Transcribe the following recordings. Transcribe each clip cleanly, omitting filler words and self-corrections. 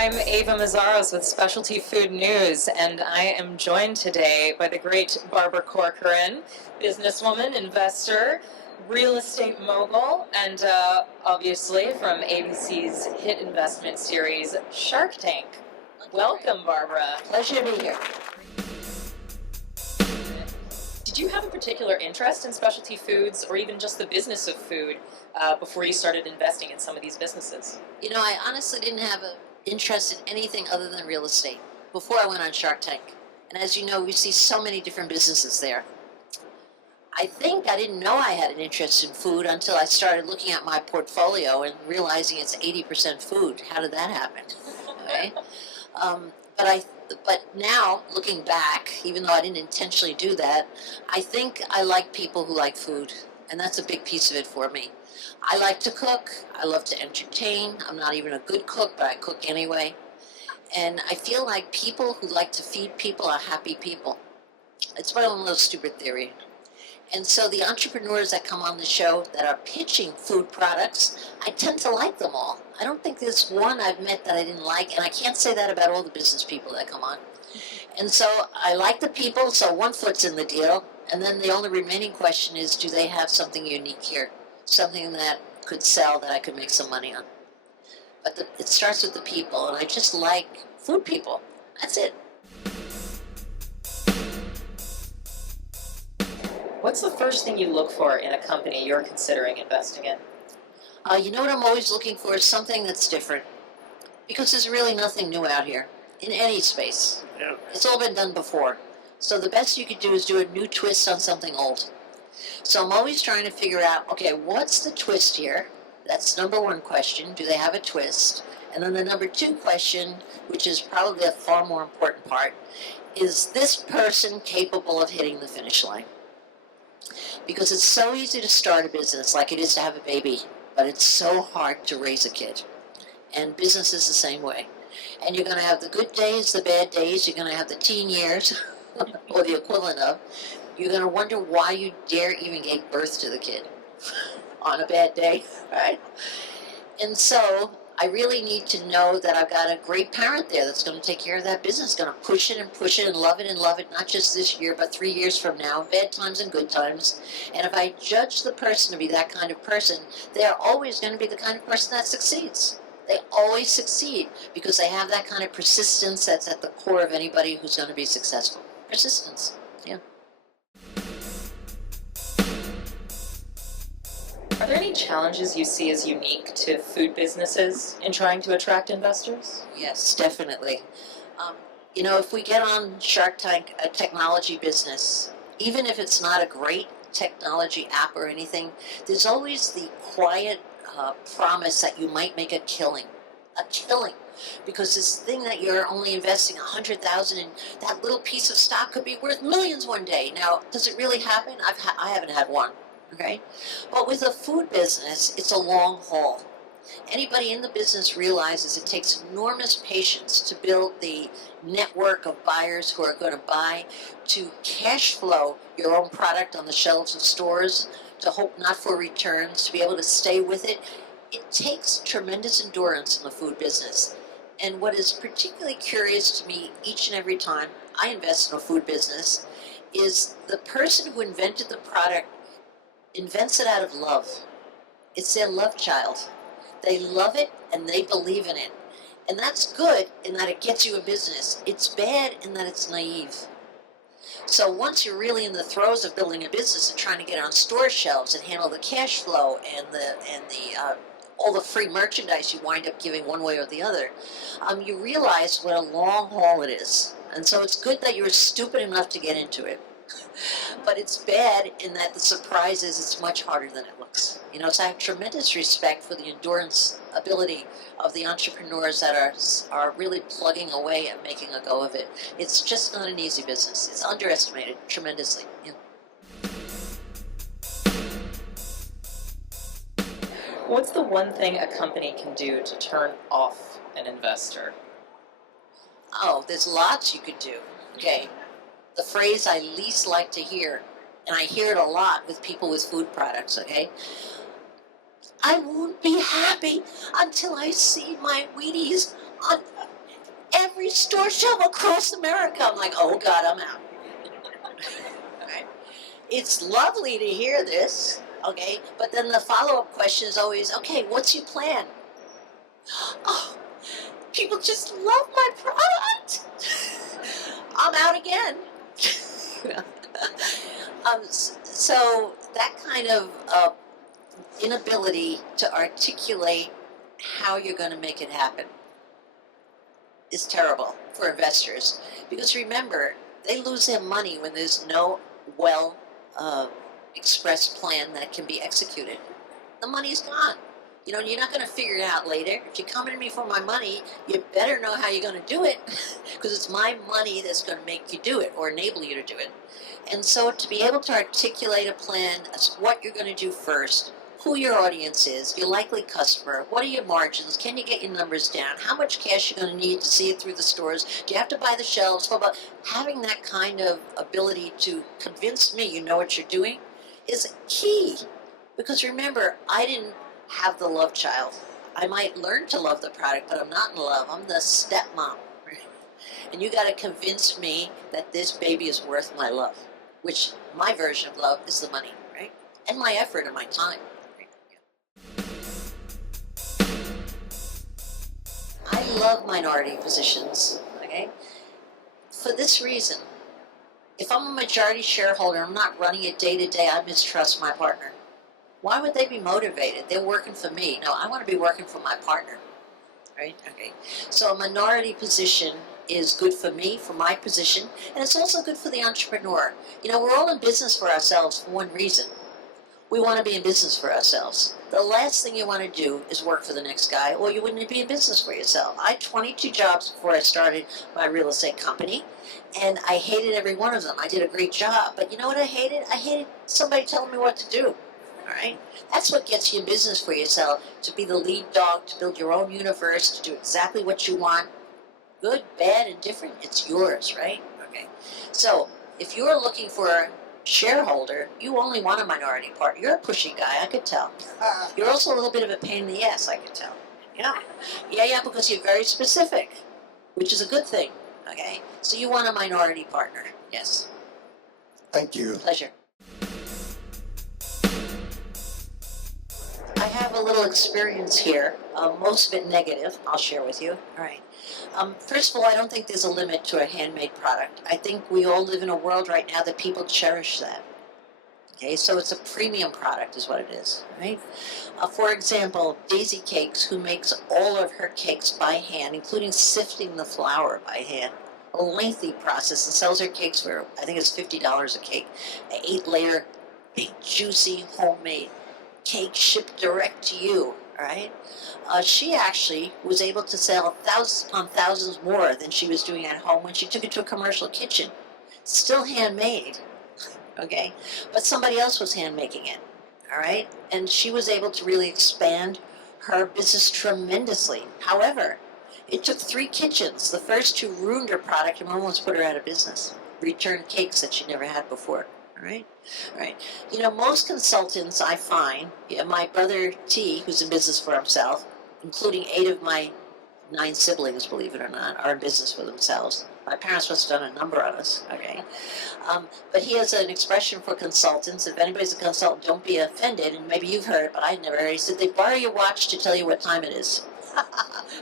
I'm Eva Meszaros with Specialty Food News, and I am joined today by the great Barbara Corcoran, businesswoman, investor, real estate mogul, and obviously from ABC's hit investment series, Shark Tank. Welcome, Barbara. Pleasure to be here. Did you have a particular interest in specialty foods or even just the business of food before you started investing in some of these businesses? You know, I honestly didn't have an interest in anything other than real estate before I went on Shark Tank. And as you know, we see so many different businesses there. I think I didn't know I had an interest in food until I started looking at my portfolio and realizing it's 80% food. How did that happen? Okay. But now, looking back, even though I didn't intentionally do that, I think I like people who like food, and that's a big piece of it for me. I like to cook. I love to entertain. I'm not even a good cook, but I cook anyway. And I feel like people who like to feed people are happy people. It's my own little stupid theory. And so the entrepreneurs that come on the show that are pitching food products, I tend to like them all. I don't think there's one I've met that I didn't like, and I can't say that about all the business people that come on. And so I like the people, so one foot's in the deal, and then the only remaining question is, do they have something unique here? Something that could sell that I could make some money on. But it starts with the people, and I just like food people. That's it. What's the first thing you look for in a company you're considering investing in? You know what I'm always looking for is something that's different. Because there's really nothing new out here, in any space. Yeah. It's all been done before. So the best you could do is do a new twist on something old. So I'm always trying to figure out, okay, what's the twist here? That's number one question. Do they have a twist? And then the number two question, which is probably a far more important part, is this person capable of hitting the finish line? Because it's so easy to start a business like it is to have a baby, but it's so hard to raise a kid. And business is the same way. And you're going to have the good days, the bad days, you're going to have the teen years, or the equivalent of. You're going to wonder why you dare even give birth to the kid on a bad day, right? And so I really need to know that I've got a great parent there that's going to take care of that business, going to push it and love it, not just this year, but 3 years from now, bad times and good times. And if I judge the person to be that kind of person, they're always going to be the kind of person that succeeds. They always succeed because they have that kind of persistence that's at the core of anybody who's going to be successful. Persistence, yeah. Are there any challenges you see as unique to food businesses in trying to attract investors? Yes, definitely. You know, if we get on Shark Tank, a technology business, even if it's not a great technology app or anything, there's always the quiet promise that you might make a killing. Because this thing that you're only investing $100,000 in, that little piece of stock could be worth millions one day. Now, does it really happen? I haven't had one. Okay, but with a food business, it's a long haul. Anybody in the business realizes it takes enormous patience to build the network of buyers who are going to buy, to cash flow your own product on the shelves of stores, to hope not for returns, to be able to stay with it. It takes tremendous endurance in the food business. And what is particularly curious to me each and every time I invest in a food business is the person who invented the product invents it out of love. It's their love child. They love it and they believe in it. And that's good in that it gets you a business. It's bad in that it's naive. So once you're really in the throes of building a business and trying to get on store shelves and handle the cash flow and all the free merchandise you wind up giving one way or the other, you realize what a long haul it is. And so it's good that you were stupid enough to get into it. But it's bad in that the surprise is it's much harder than it looks. You know, so I have tremendous respect for the endurance ability of the entrepreneurs that are really plugging away and making a go of it. It's just not an easy business. It's underestimated tremendously. Yeah. What's the one thing a company can do to turn off an investor? Oh, there's lots you could do. Okay. The phrase I least like to hear, and I hear it a lot with people with food products, okay? I won't be happy until I see my Wheaties on every store shelf across America. I'm like, oh God, I'm out. Right? It's lovely to hear this, okay? But then the follow-up question is always, okay, what's your plan? Oh, people just love my product. I'm out again. So that kind of inability to articulate how you're going to make it happen is terrible for investors, because remember, they lose their money when there's no well expressed plan that can be executed. The money's gone. You know, you're not going to figure it out later. If you're coming to me for my money, you better know how you're going to do it, because it's my money that's going to make you do it or enable you to do it. And so to be able to articulate a plan as what you're going to do first, who your audience is, your likely customer, what are your margins, can you get your numbers down, how much cash you're going to need to see it through the stores, do you have to buy the shelves, blah, blah. Having that kind of ability to convince me you know what you're doing is key. Because remember, I didn't have the love child. I might learn to love the product, but I'm not in love. I'm the stepmom. And you got to convince me that this baby is worth my love, which my version of love is the money, right? And my effort and my time. I love minority positions, okay? For this reason, if I'm a majority shareholder, I'm not running it day to day, I mistrust my partner. Why would they be motivated? They're working for me. No, I want to be working for my partner, right? Okay. So a minority position is good for me, for my position, and it's also good for the entrepreneur. You know, we're all in business for ourselves for one reason. We want to be in business for ourselves. The last thing you want to do is work for the next guy, or you wouldn't be in business for yourself. I had 22 jobs before I started my real estate company, and I hated every one of them. I did a great job, but you know what I hated? I hated somebody telling me what to do. All right? That's what gets you in business for yourself, to be the lead dog, to build your own universe, to do exactly what you want. Good, bad, and different, it's yours, right? Okay. So if you're looking for a shareholder, you only want a minority partner. You're a pushy guy, I could tell. You're also a little bit of a pain in the ass, I could tell. Yeah, because you're very specific, which is a good thing, okay? So you want a minority partner, yes. Thank you. Pleasure. I have a little experience here, most of it negative, I'll share with you. All right. First of all, I don't think there's a limit to a handmade product. I think we all live in a world right now that people cherish that. Okay, so it's a premium product is what it is, right? For example, Daisy Cakes, who makes all of her cakes by hand, including sifting the flour by hand, a lengthy process, and sells her cakes for, I think it's $50 a cake, an 8-layer, big, juicy, homemade cake shipped direct to you, all right? She actually was able to sell thousands upon thousands more than she was doing at home when she took it to a commercial kitchen. Still handmade, okay? But somebody else was hand making it, all right? And she was able to really expand her business tremendously. However, it took 3 kitchens. The first 2 ruined her product and almost put her out of business. Returned cakes that she never had before. All right? All right. You know, most consultants I find, my brother T, who's in business for himself, including 8 of my 9 siblings, believe it or not, are in business for themselves. My parents must have done a number on us, okay? But he has an expression for consultants. If anybody's a consultant, don't be offended, and maybe you've heard it, but I'd never heard it. He said, they borrow your watch to tell you what time it is.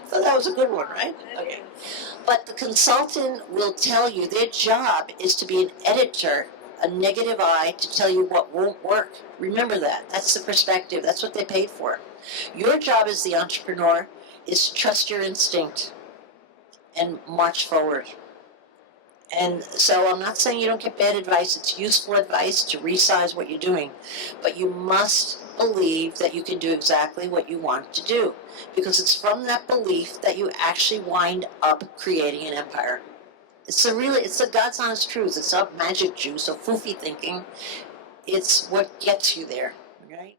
So that was a good one, right? Okay. But the consultant will tell you their job is to be an editor, a negative eye to tell you what won't work. Remember that. That's the perspective. That's what they paid for. Your job as the entrepreneur is to trust your instinct and march forward. And so I'm not saying you don't get bad advice. It's useful advice to resize what you're doing. But you must believe that you can do exactly what you want to do. Because it's from that belief that you actually wind up creating an empire. It's the God's honest truth. It's not magic juice or foofy thinking. It's what gets you there, right?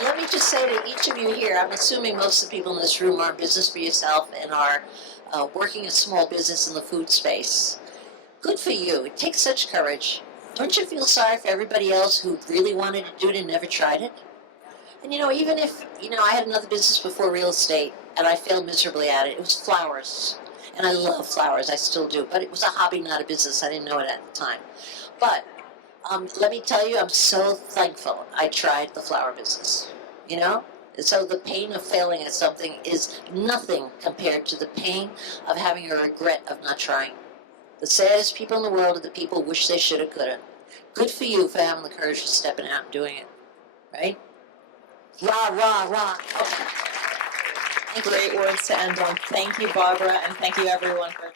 Let me just say to each of you here, I'm assuming most of the people in this room are in business for yourself and are working a small business in the food space. Good for you. It takes such courage. Don't you feel sorry for everybody else who really wanted to do it and never tried it? And even if, I had another business before real estate and I failed miserably at it, it was flowers. And I love flowers, I still do. But it was a hobby, not a business. I didn't know it at the time. But let me tell you, I'm so thankful I tried the flower business. You know? And so the pain of failing at something is nothing compared to the pain of having a regret of not trying. The saddest people in the world are the people who wish they should have, could have. Good for you for having the courage to stepping out and doing it. Right? Rah, rah, rah. Okay. Great words to end on. Thank you, Barbara, and thank you everyone for